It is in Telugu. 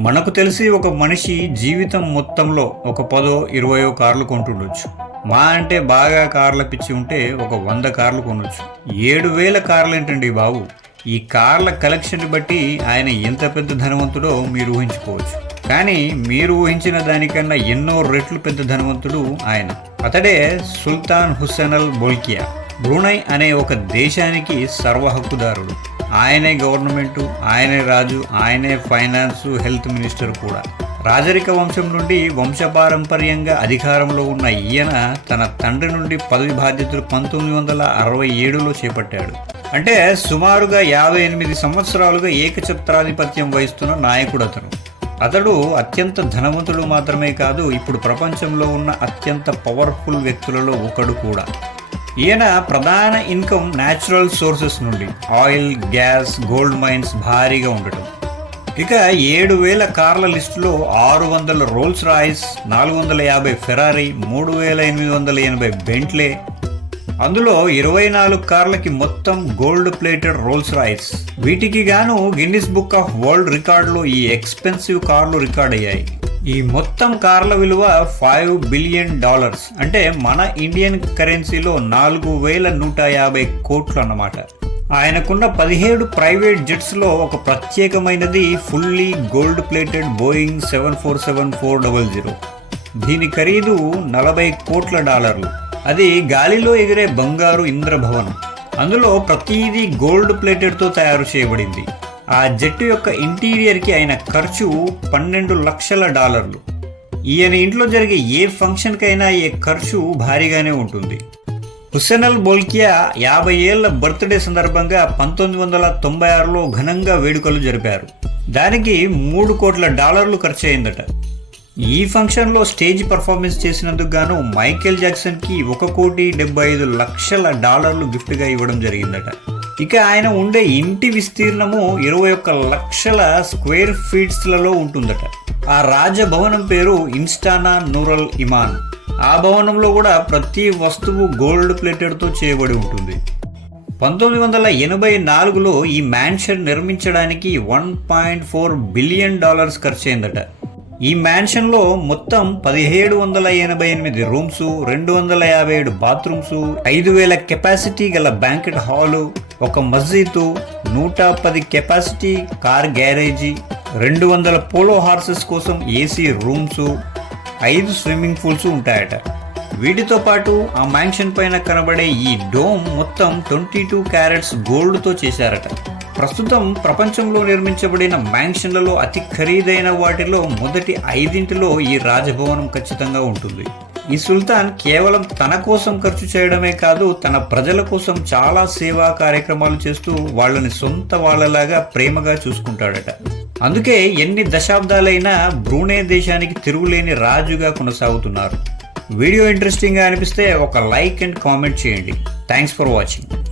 మనకు తెలిసి ఒక మనిషి జీవితం మొత్తంలో ఒక పదో ఇరవయో కార్లు కొంటుండొచ్చు. మా అంటే బాగా కార్ల పిచ్చి ఉంటే ఒక వంద కార్లు కొనొచ్చు. ఏడు వేల కార్లు ఏంటండి బాబు? ఈ కార్ల కలెక్షన్ బట్టి ఆయన ఎంత పెద్ద ధనవంతుడో మీరు ఊహించుకోవచ్చు. కానీ మీరు ఊహించిన దానికన్నా ఎన్నో రెట్లు పెద్ద ధనవంతుడు ఆయన. అతడే Sultan Hussein Al Bolkiah. Brunei అనే ఒక దేశానికి సర్వ హక్కుదారుడు ఆయనే గవర్నమెంటు ఆయనే రాజు ఆయనే ఫైనాన్స్ హెల్త్ మినిస్టర్ కూడా. రాజరిక వంశం నుండి వంశపారంపర్యంగా అధికారంలో ఉన్న ఈయన తన తండ్రి నుండి పదవి బాధ్యతలు పంతొమ్మిది వందల అరవై ఏడులో చేపట్టాడు. అంటే సుమారుగా యాభై ఎనిమిది సంవత్సరాలుగా ఏకఛత్రాధిపత్యం వహిస్తున్న నాయకుడు అతను. అతడు అత్యంత ధనవంతుడు మాత్రమే కాదు ఇప్పుడు ప్రపంచంలో ఉన్న అత్యంత పవర్ఫుల్ వ్యక్తులలో ఒకడు కూడా. ఈయన ప్రధాన ఇన్కమ్ న్యాచురల్ సోర్సెస్ నుండి ఆయిల్ గ్యాస్ గోల్డ్ మైన్స్ భారీగా ఉండటం. ఇక ఏడు వేల కార్ల లిస్టులో ఆరు వందల రోల్స్ రాయిస్ నాలుగు వందల యాభై ఫెరారీ మూడు వేల ఎనిమిది వందల ఎనభై బెంట్లే. అందులో ఇరవై నాలుగు కార్లకి మొత్తం గోల్డ్ ప్లేటెడ్ రోల్స్ రాయిస్. వీటికి గాను గిన్నిస్ బుక్ ఆఫ్ వరల్డ్ రికార్డులో ఈ ఎక్స్పెన్సివ్ కార్లు రికార్డ్ అయ్యాయి. ఈ మొత్తం కార్ల విలువ ఫైవ్ బిలియన్ డాలర్స్ అంటే మన ఇండియన్ కరెన్సీలో నాలుగు వేల నూట యాభై కోట్లు అన్నమాట. ఆయనకున్న పదిహేడు ప్రైవేట్ జెట్స్లో ఒక ప్రత్యేకమైనది fully gold plated Boeing seven four seven four double zero దీని ఖరీదు నలభై కోట్ల డాలర్లు. అది గాలిలో ఎగిరే బంగారు ఇంద్రభవనం. అందులో ప్రతిదీ గోల్డ్ ప్లేటెడ్తో తయారు చేయబడింది. ఆ జట్టు యొక్క ఇంటీరియర్కి అయిన ఖర్చు పన్నెండు లక్షల డాలర్లు. ఈయన ఇంట్లో జరిగే ఏ ఫంక్షన్కైనా ఈ ఖర్చు భారీగానే ఉంటుంది. హుస్సేనల్ బోల్కియా యాభై ఏళ్ళ బర్త్డే సందర్భంగా పంతొమ్మిది వందల తొంభై ఆరులో ఘనంగా వేడుకలు జరిపారు. దానికి మూడు కోట్ల డాలర్లు ఖర్చు అయిందట ఈ ఫంక్షన్లో స్టేజ్ పర్ఫార్మెన్స్ చేసినందుకు గాను మైకేల్ జాక్సన్కి ఒక కోటి డెబ్బై ఐదు లక్షల డాలర్లు గిఫ్ట్గా ఇవ్వడం జరిగిందట. ఇక ఆయన ఉండే ఇంటి విస్తీర్ణము ఇరవై ఒక్క లక్షల స్క్వేర్ ఫీట్స్లలో ఉంటుందట. ఆ రాజభవనం పేరు ఇన్స్టానా నూరల్ ఇమాన్. ఆ భవనంలో కూడా ప్రతి వస్తువు గోల్డ్ ప్లేటెడ్తో చేయబడి ఉంటుంది. పంతొమ్మిది వందల ఎనభై నాలుగులో ఈ మ్యాన్షన్ నిర్మించడానికి one point four billion dollars ఖర్చయిందట. అయిందట ఈ మ్యాన్షన్లో మొత్తం పదిహేడు వందల ఎనభై ఎనిమిది రూమ్స్ రెండు వందల యాభై ఏడు బాత్రూమ్స్ ఐదు వేల కెపాసిటీ గల బ్యాంకెట్ హాలు ఒక మస్జిద్ నూట పది కెపాసిటీ కార్ గ్యారేజీ రెండు వందల పోలో హార్సెస్ కోసం ఏసీ రూమ్స్ ఐదు స్విమ్మింగ్ పూల్స్ ఉంటాయట. వీటితో పాటు ఆ మ్యాన్షన్ పైన కనబడే ఈ డోమ్ మొత్తం ట్వంటీ టూ క్యారెట్స్ గోల్డ్తో చేశారట. ప్రస్తుతం ప్రపంచంలో నిర్మించబడిన మ్యాన్షన్లలో అతి ఖరీదైన వాటిలో మొదటి ఐదింటిలో ఈ రాజభవనం ఖచ్చితంగా ఉంటుంది. ఈ సుల్తాన్ కేవలం తన కోసం ఖర్చు చేయడమే కాదు తన ప్రజల కోసం చాలా సేవా కార్యక్రమాలు చేస్తూ వాళ్ళని సొంత వాళ్ళలాగా ప్రేమగా చూసుకుంటాడట. అందుకే ఎన్ని దశాబ్దాలైనా బ్రూనే దేశానికి తిరుగులేని రాజుగా కొనసాగుతున్నారు. వీడియో ఇంట్రెస్టింగ్గా అనిపిస్తే ఒక లైక్ అండ్ కామెంట్ చేయండి. Thanks for watching.